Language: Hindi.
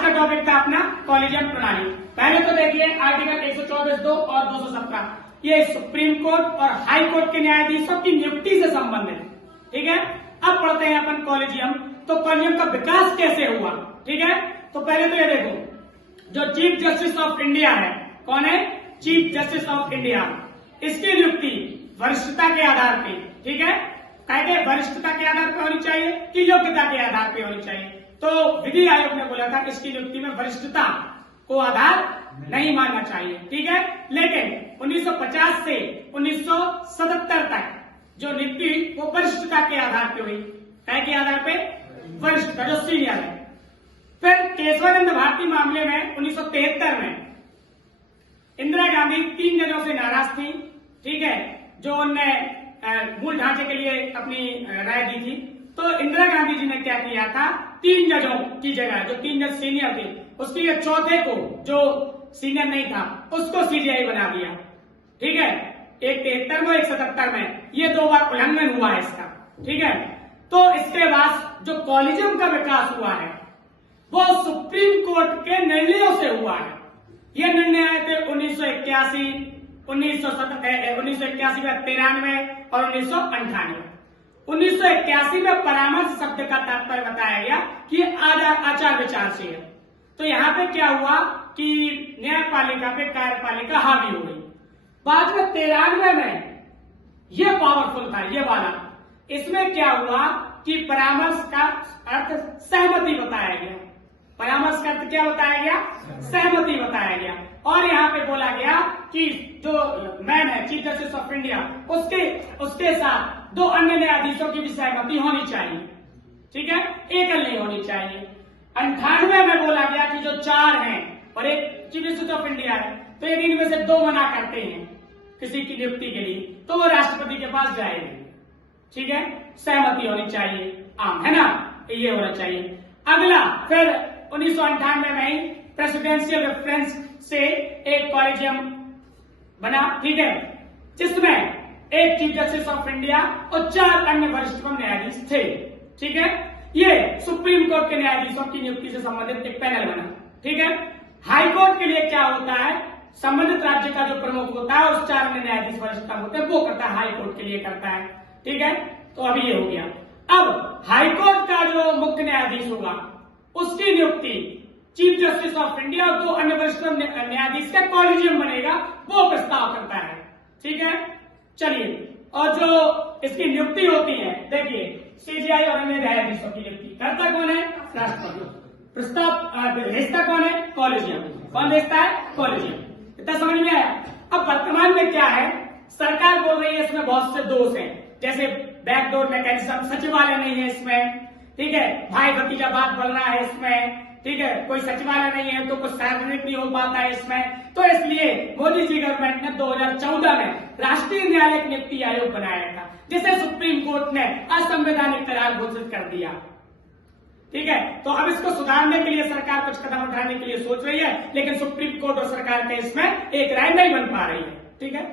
आज का टॉपिक था अपना कॉलेजियम प्रणाली। पहले तो देखिए आर्टिकल 124(2) और 217, ये सुप्रीम कोर्ट और हाई कोर्ट के न्यायाधीशों की नियुक्ति से संबंधित, ठीक है। अब पढ़ते हैं अपन कॉलेजियम। तो कॉलेजियम का विकास कैसे हुआ, ठीक है। तो पहले तो ये देखो, जो चीफ जस्टिस ऑफ इंडिया है, कौन है? Chief justice of India. इसकी नियुक्ति वरिष्ठता के आधार पे, ठीक है। कहते वरिष्ठता के आधार पर होनी चाहिए कि योग्यता के आधार पर होनी चाहिए। तो विधि आयोग ने बोला था इसकी नियुक्ति में वरिष्ठता को आधार नहीं मानना चाहिए, ठीक है। लेकिन 1950 से 1977 तक जो नियुक्ति वो वरिष्ठता के आधार पर हुई। क्या के आधार पे? वरिष्ठता, जो सीनियर है। फिर केशवानंद भारती मामले में 1973 में इंदिरा गांधी 3 जजों से नाराज थी, ठीक है, जो उनने मूल ढांचे के लिए अपनी राय दी थी। तो इंदिरा गांधी जी ने क्या किया था, 3 जजों की जगह, जो 3 जज सीनियर थे, उसकी चौथे को, जो सीनियर नहीं था, उसको सीजीआई बना दिया, ठीक है। एक 73 में, एक 77 में, ये 2 बार उल्लंघन हुआ है इसका, ठीक है। तो इसके बाद जो कॉलेजियम का विकास हुआ है वो सुप्रीम कोर्ट के निर्णयों से हुआ है। ये निर्णय आए थे 1981, 1981 में 93 और 1998। 1981 में परामर्श शब्द का तात्पर्य बताया गया कि आचार विचार से है। तो यहाँ पे क्या हुआ कि न्यायपालिका पे कार्यपालिका हावी हो गई। बाद में 93 में ये पावरफुल था, ये वाला। इसमें क्या हुआ कि परामर्श का अर्थ सहमति बताया गया। परामर्श का अर्थ क्या बताया गया? सहमति बताया गया। और यहाँ पे बोला गया कि जो मैन है, चीफ जस्टिस ऑफ इंडिया, उसके साथ 2 अन्य न्यायाधीशों की भी सहमति होनी चाहिए, ठीक है, एकल नहीं होनी चाहिए। 98 में बोला गया कि जो 4 हैं और एक चीफ जस्टिस ऑफ इंडिया है, तो एक इनमें से 2 मना करते हैं किसी की नियुक्ति के लिए, तो वो राष्ट्रपति के पास जाएगी, ठीक है। सहमति होनी चाहिए, आम है ना, ये होना चाहिए। अगला फिर 1998 में ही प्रेसिडेंशियल रेफरेंस से एक कॉलेजियम बना, ठीक है, जिसमें एक चीफ जस्टिस ऑफ इंडिया और 4 अन्य वरिष्ठतम न्यायाधीश थे, ठीक है। ये सुप्रीम कोर्ट के न्यायाधीशों की नियुक्ति से संबंधित एक पैनल बना, ठीक है। हाई कोर्ट के लिए क्या होता है, संबंधित राज्य का जो प्रमुख होता है, उस 4 अन्य न्यायाधीश वरिष्ठतम होते हैं, वो करता है, हाई कोर्ट के लिए करता है, ठीक है। तो अभी ये हो गया। अब हाईकोर्ट का जो मुख्य न्यायाधीश होगा उसकी नियुक्ति चीफ जस्टिस ऑफ इंडिया और 2 अन्य वरिष्ठ न्यायाधीश का कॉलेजियम बनेगा, वो प्रस्ताव करता है, ठीक है। चलिए, और जो इसकी नियुक्ति होती है, देखिए, सीजीआई और अन्य न्यायाधीशों की नियुक्ति करता कौन है? राष्ट्रपति। प्रस्ताव भेजता कौन है? कॉलेजियम। कौन भेजता है? कॉलेजियम। इतना समझ में आया? अब वर्तमान में क्या है, सरकार बोल रही है इसमें बहुत से दोष हैं, जैसे बैकडोर मैकेनिज्म, सचिवालय नहीं है इसमें, ठीक है, भाई भतीजा बात बन रहा है इसमें, ठीक है, कोई सचिवालय नहीं है तो कुछ सार्वजनिक नहीं हो पाता है इसमें। तो इसलिए मोदी जी गवर्नमेंट ने 2014 में राष्ट्रीय न्यायालय नियुक्ति आयोग बनाया था, जिसे सुप्रीम कोर्ट ने असंवैधानिक करार घोषित कर दिया, ठीक है। तो अब इसको सुधारने के लिए सरकार कुछ कदम उठाने के लिए सोच रही है, लेकिन सुप्रीम कोर्ट और सरकार के इसमें एक राय नहीं बन पा रही है, ठीक है।